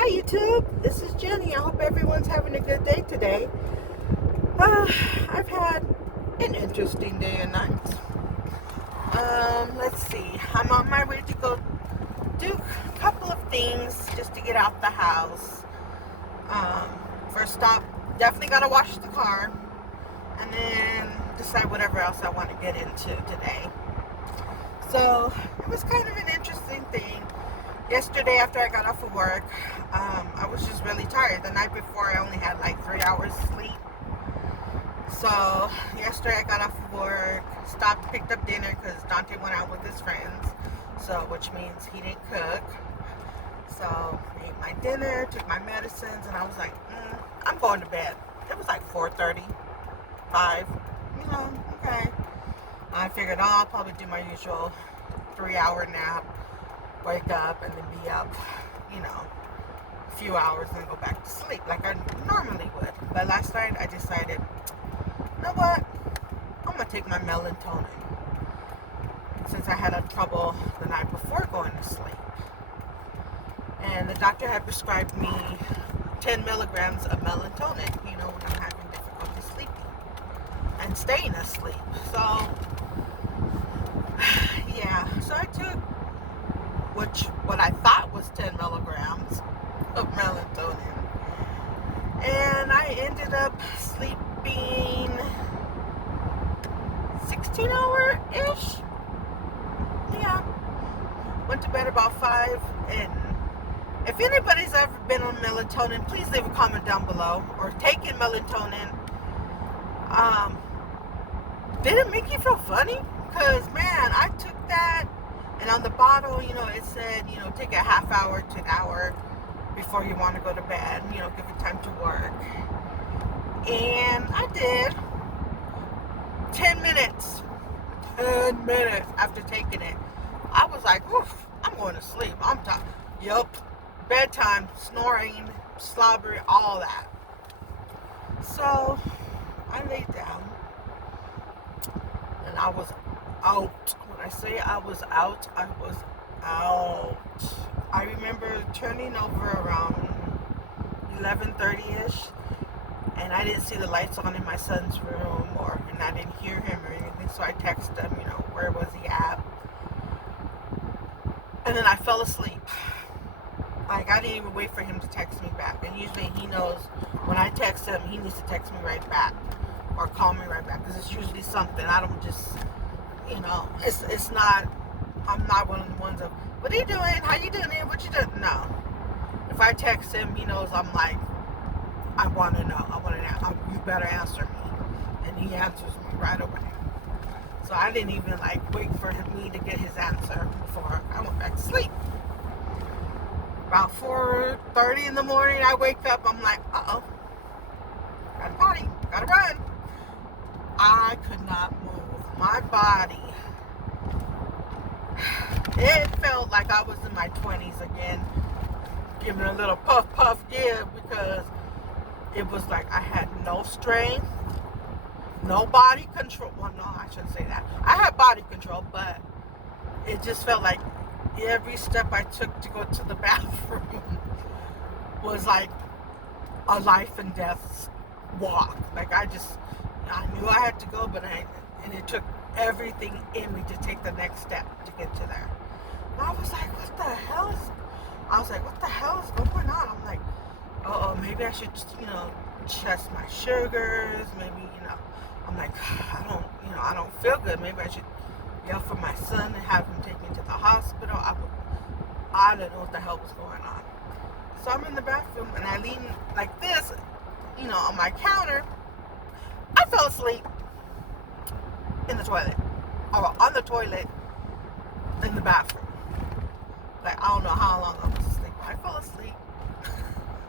Hi YouTube, this is Jenny. I hope everyone's having a good day today. I've had an interesting day and night. Let's see. I'm on my way to go do a couple of things just to get out the house. First stop, definitely gotta wash the car, and then decide whatever else I want to get into today. So it was kind of an interesting thing. Yesterday after I got off of work, I was just really tired. The night before I only had like 3 hours sleep. So yesterday I got off of work, stopped, picked up dinner because Dante went out with his friends. So which means he didn't cook. So I ate my dinner, took my medicines, and I was like, I'm going to bed. It was like 4:30, 5. Okay. I figured, I'll probably do my usual 3-hour nap, wake up, and then be up, a few hours and then go back to sleep like I normally would. But last night I decided, you know what? I'm going to take my melatonin since I had trouble the night before going to sleep. And the doctor had prescribed me 10 milligrams of melatonin, when I'm having difficulty sleeping and staying asleep. So, yeah, so I took what I thought was 10 milligrams of melatonin. And I ended up sleeping 16-hour-ish. Yeah. Went to bed about 5. And if anybody's ever been on melatonin, please leave a comment down below. Or taken melatonin. Did it make you feel funny? Because, man, I took that. And on the bottle, it said, take a half hour to an hour before you want to go to bed. Give it time to work. And I did. 10 minutes. 10 minutes after taking it. I was like, oof, I'm going to sleep. I'm tired. Yup. Bedtime, snoring, slobbering, all that. So, I laid down. And I was out. When I say I was out, I was out. I remember turning over around 11:30ish, and I didn't see the lights on in my son's room, and I didn't hear him or anything. So I texted him, where was he at? And then I fell asleep. Like, I didn't even wait for him to text me back. And usually he knows when I text him, he needs to text me right back or call me right back, because it's usually something. I don't just, it's not. I'm not one of the ones of, what are you doing? How you doing? What you doing? No. If I text him, he knows I'm like, I want to know. You better answer me. And he answers me right away. So I didn't even wait for me to get his answer before I went back to sleep. About 4:30 in the morning, I wake up. I'm like, uh-oh. Gotta potty. Gotta run. I could not move. My body. It felt like I was in my 20s again, giving a little puff give, because it was like I had no strength, no body control. Well, no, I shouldn't say that. I had body control, but it just felt like every step I took to go to the bathroom was like a life and death walk. Like I knew I had to go, and it took everything in me to take the next step to get to there. And I was like, what the hell is going on? I'm like, maybe I should, test my sugars. Maybe, I'm like, I don't feel good. Maybe I should yell for my son and have him take me to the hospital. I don't know what the hell was going on. So I'm in the bathroom and I lean like this, on my counter. I fell asleep in the toilet, or on the toilet in the bathroom. Like, I don't know how long I was asleep, but I fell asleep.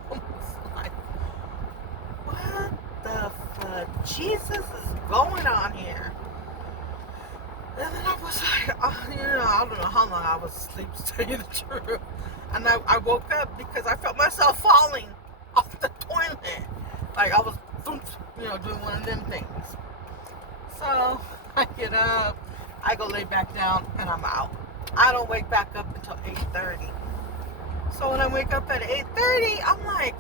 I was like, what the fuck? Jesus is going on here? And then I was like, I don't know how long I was asleep, to tell you the truth. And I woke up because I felt myself falling off the toilet. Like I was, doing one of them things. So I get up, I go lay back down, and I'm out. I don't wake back up until 8:30. So when I wake up at 8:30, 11:30. I'm like,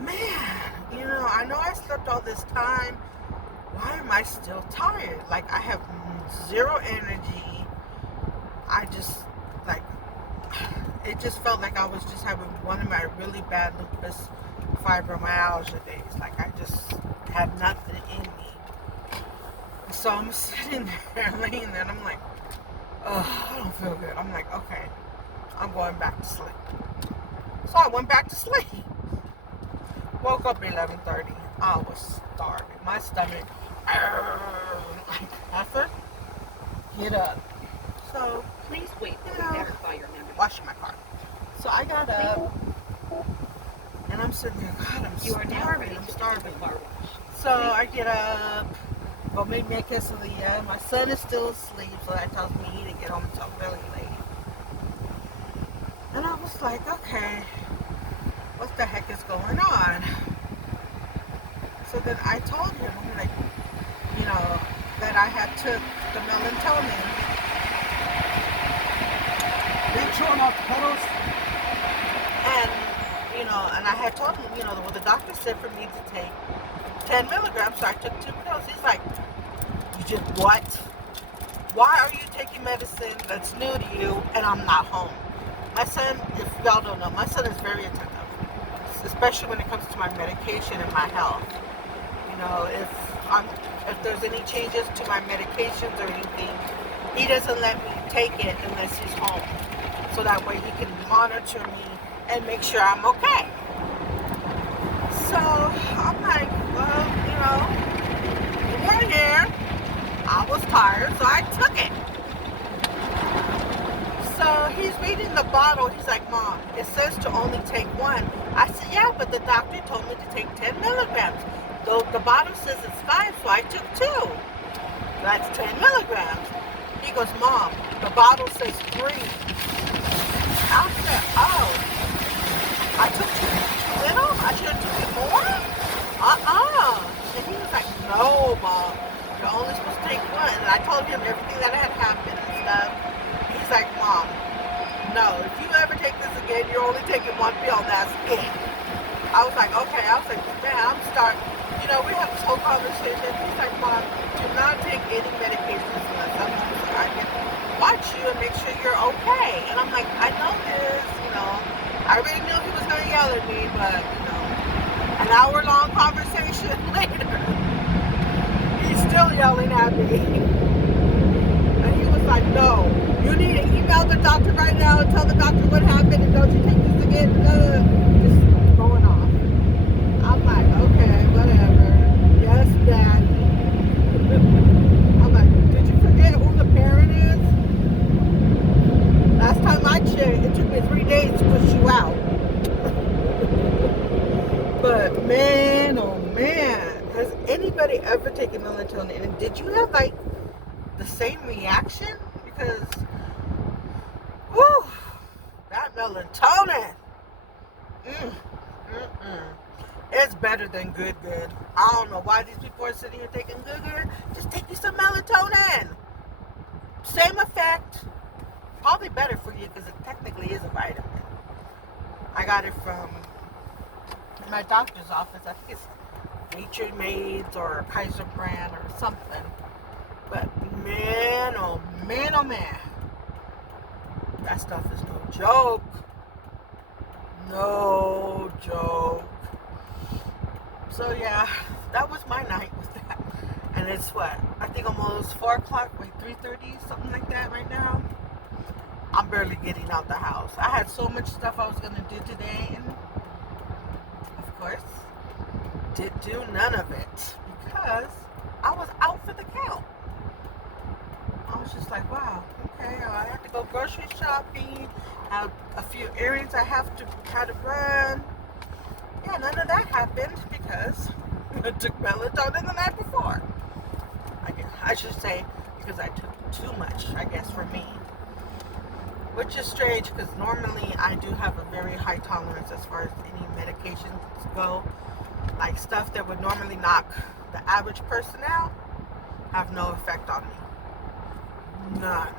man, I know I slept all this time. Why am I still tired? Like, I have zero energy. I just, like, it just felt like I was just having one of my really bad lupus fibromyalgia days. Like, I just had nothing in me. So I'm sitting there, laying there, and I'm like, oh, I don't feel good. I'm like, okay, I'm going back to sleep. So I went back to sleep. Woke up at 11:30. I was starving. My stomach, like, effort, get up. So, please wait while we verify your memory. Washing my car. So I got up, and I'm sitting there, God, I'm starving. So I get up, go make me a quesadilla. My son is still asleep, so that tells me he didn't get home until really late. And I was like, okay, what the heck is going on? So then I told him, I'm like, that I had took the melatonin. They're chewing off the pedals. And I had told him, what the doctor said for me to take 10 milligrams, so I took 2 pills. He's like, you just what? Why are you taking medicine that's new to you and I'm not home? My son, if y'all don't know, my son is very attentive, especially when it comes to my medication and my health. If there's any changes to my medications or anything, he doesn't let me take it unless he's home. So that way he can monitor me and make sure I'm okay. So I'm like, well, you weren't here. I was tired, so I took it. So he's reading the bottle. He's like, Mom, it says to only take 1. I said, yeah, but the doctor told me to take 10 milligrams. The bottle says it's 5, so I took 2. That's 10 milligrams. He goes, Mom, the bottle says 3. I said, oh, I took too little? I should have took it more? And he was like, no, Mom, you're only supposed to take 1. And I told him everything that had happened and stuff. He's like, Mom, no, if you ever take this again, you're only taking 1 pill, and that's it. I was like, okay. I was like, man, I'm starting. We have this whole conversation. He's like, Mom, do not take any medications unless I'm home so I can watch you and make sure you're okay. And I'm like, I know this, I already knew he was going to yell at me, but, an hour-long conversation later, he's still yelling at me. And he was like, no, you need to email the doctor right now and tell the doctor what happened and don't you take this again. Just going off. I'm like, okay, whatever. Yes, Daddy. I'm like, did you forget who the parent is? Last time I checked, it took me 3 days to push you out. But man, oh man, has anybody ever taken melatonin? And did you have like the same reaction? Because, whew, that melatonin. It's better than good. I don't know why these people are sitting here taking good. Just take you some melatonin. Same effect. Probably better for you because it technically is a vitamin. I got it from my doctor's office. I think it's Nature Maids or Kaiser brand or something. But man, oh man. That stuff is no joke. No joke. So yeah, that was my night with that. And it's what? I think almost 4 o'clock, wait, 3:30, something like that right now. I'm barely getting out the house. I had so much stuff I was going to do today, and of course, did do none of it because I was out for the count. I was just like, wow, okay, I have to go grocery shopping, have a few errands I had to run. Yeah, none of that happened because I took melatonin the night before. I should say because I took too much, I guess, for me. Which is strange because normally I do have a very high tolerance as far as any medications go. Like stuff that would normally knock the average person out have no effect on me. None.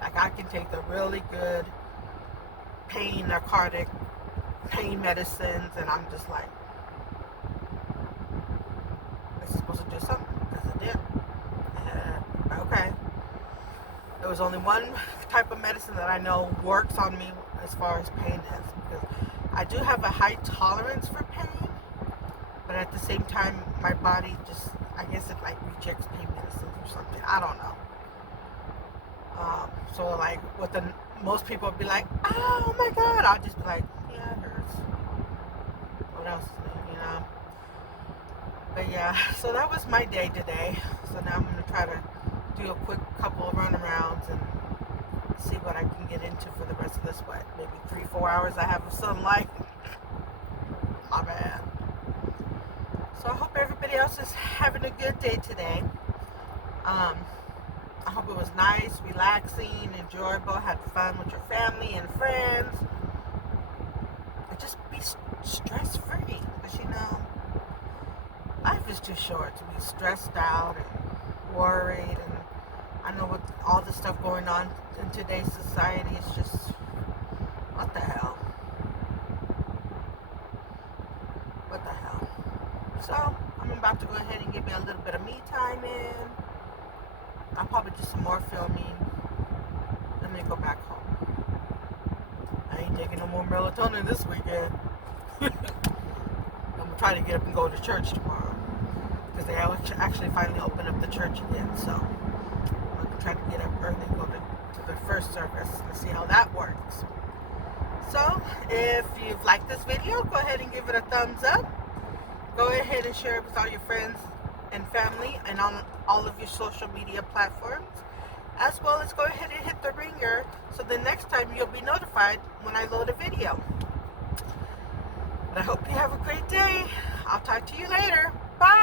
Like I can take the really good pain, narcotic pain medicines, and I'm just like, this is supposed to do something, because it did. Okay. There was only one type of medicine that I know works on me as far as pain is, because I do have a high tolerance for pain, but at the same time, my body just, I guess it like rejects pain medicines or something. I don't know. So like with the most people would be like, oh my god, I'll just be like, yeah, it hurts. What else, you know? But yeah, so that was my day today. So now I'm gonna try to do a quick couple of runarounds and see what I can get into for the rest of this, what, maybe 3-4 hours I have of sunlight. My bad. So I hope everybody else is having a good day today. I hope it was nice, relaxing, enjoyable, had fun with your family and friends. And just be stress-free, because you know, life is too short to be stressed out and worried. And I know with all the stuff going on in today's society, it's just, what the hell? What the hell? So, I'm about to go ahead and get me a little bit of me time in. I'll probably do some more filming and then go back home. I ain't taking no more melatonin this weekend. I'm gonna try to get up and go to church tomorrow, because they actually finally opened up the church again. So I'm gonna try to get up early and go to the first service and see how that works. So if you've liked this video, go ahead and give it a thumbs up. Go ahead and share it with all your friends and family and on all of your social media platforms, as well as go ahead and hit the ringer so the next time you'll be notified when I load a video. But I hope you have a great day. I'll talk to you later. Bye.